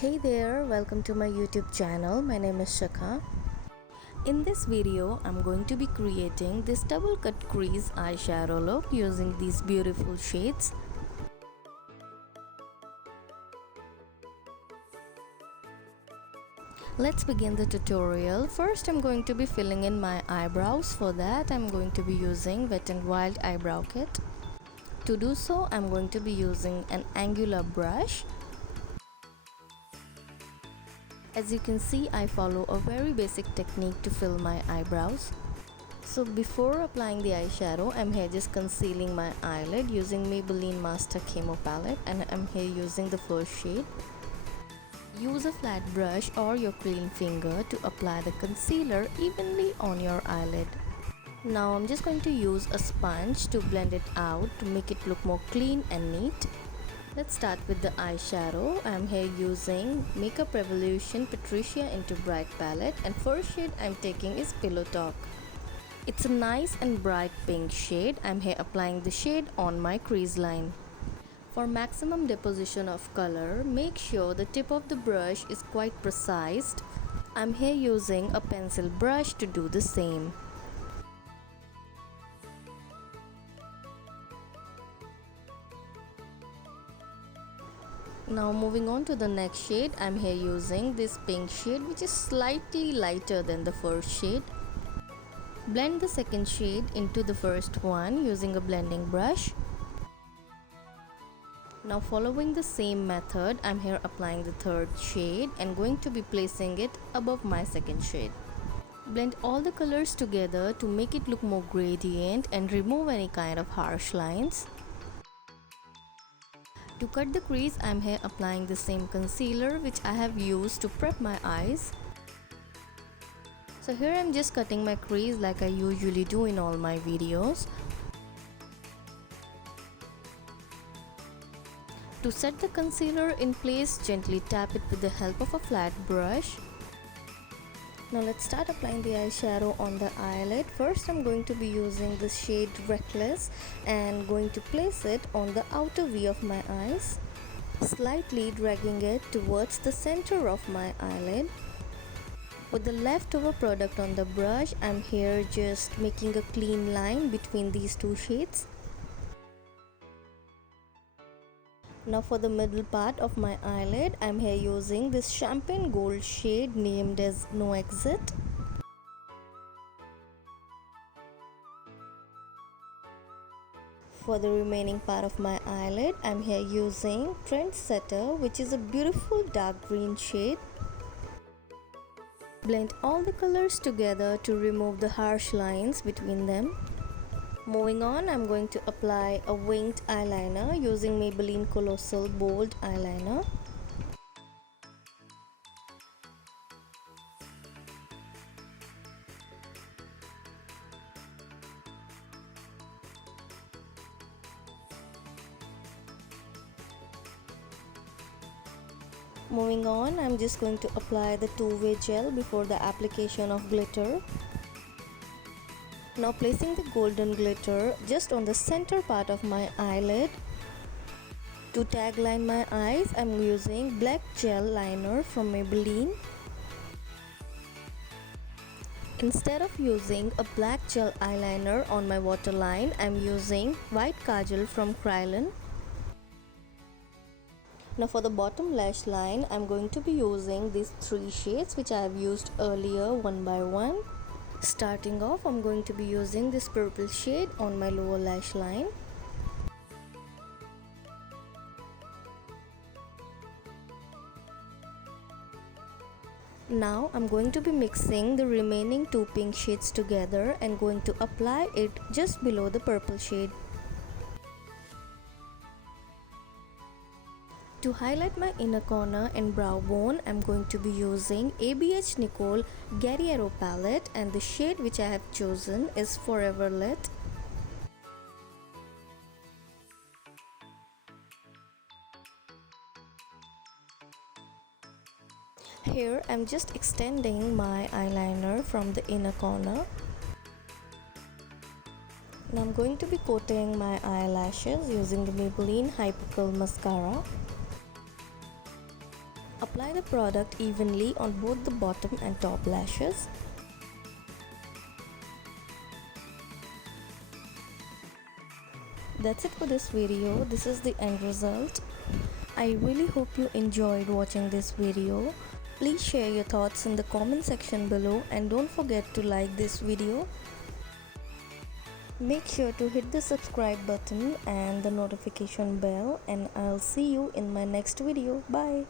Hey there, welcome to my YouTube channel. My name is Shikha. In this video, I'm going to be creating this double cut crease eyeshadow look using these beautiful shades. Let's begin the tutorial. First, I'm going to be filling in my eyebrows. For that, I'm going to be using Wet n Wild eyebrow kit. To do so, I'm going to be using an angular brush. As you can see, I follow a very basic technique to fill my eyebrows. So before applying the eyeshadow, I'm here just concealing my eyelid using Maybelline Master Camo palette, and I'm here using the first shade. Use a flat brush or your clean finger to apply the concealer evenly on your eyelid. Now I'm just going to use a sponge to blend it out to make it look more clean and neat. Let's start with the eyeshadow. I'm here using Makeup Revolution Patricia into Bright palette, and first shade I'm taking is Pillow Talk. It's a nice and bright pink shade. I'm here applying the shade on my crease line. For maximum deposition of color, make sure the tip of the brush is quite precise. I'm here using a pencil brush to do the same. Now moving on to the next shade, I'm here using this pink shade which is slightly lighter than the first shade. Blend the second shade into the first one using a blending brush. Now following the same method, I'm here applying the third shade and going to be placing it above my second shade. Blend all the colors together to make it look more gradient and remove any kind of harsh lines. To cut the crease, I'm here applying the same concealer which I have used to prep my eyes. So here I'm just cutting my crease like I usually do in all my videos. To set the concealer in place, gently tap it with the help of a flat brush. Now let's start applying the eyeshadow on the eyelid. First I'm going to be using the shade Reckless and going to place it on the outer V of my eyes, slightly dragging it towards the center of my eyelid. With the leftover product on the brush, I'm here just making a clean line between these two shades. Now for the middle part of my eyelid, I'm here using this champagne gold shade named as No Exit. For the remaining part of my eyelid, I'm here using Trendsetter, which is a beautiful dark green shade. Blend all the colors together to remove the harsh lines between them. Moving on, I'm going to apply a winged eyeliner using Maybelline Colossal Bold Eyeliner. Moving on, I'm just going to apply the two-way gel before the application of glitter. Now placing the golden glitter just on the center part of my eyelid. To tagline my eyes, I'm using black gel liner from Maybelline. Instead of using a black gel eyeliner on my waterline, I'm using white Kajal from Crease. Now for the bottom lash line, I'm going to be using these three shades which I have used earlier one by one. Starting off, I'm going to be using this purple shade on my lower lash line. Now I'm going to be mixing the remaining two pink shades together and going to apply it just below the purple shade. To highlight my inner corner and brow bone, I'm going to be using ABH Nicole Guerriero palette, and the shade which I have chosen is Forever Lit. Here I'm just extending my eyeliner from the inner corner. Now I'm going to be coating my eyelashes using the Maybelline Hypercurl Mascara. Apply the product evenly on both the bottom and top lashes. That's it for this video. This is the end result. I really hope you enjoyed watching this video. Please share your thoughts in the comment section below and don't forget to like this video. Make sure to hit the subscribe button and the notification bell, and I'll see you in my next video. Bye.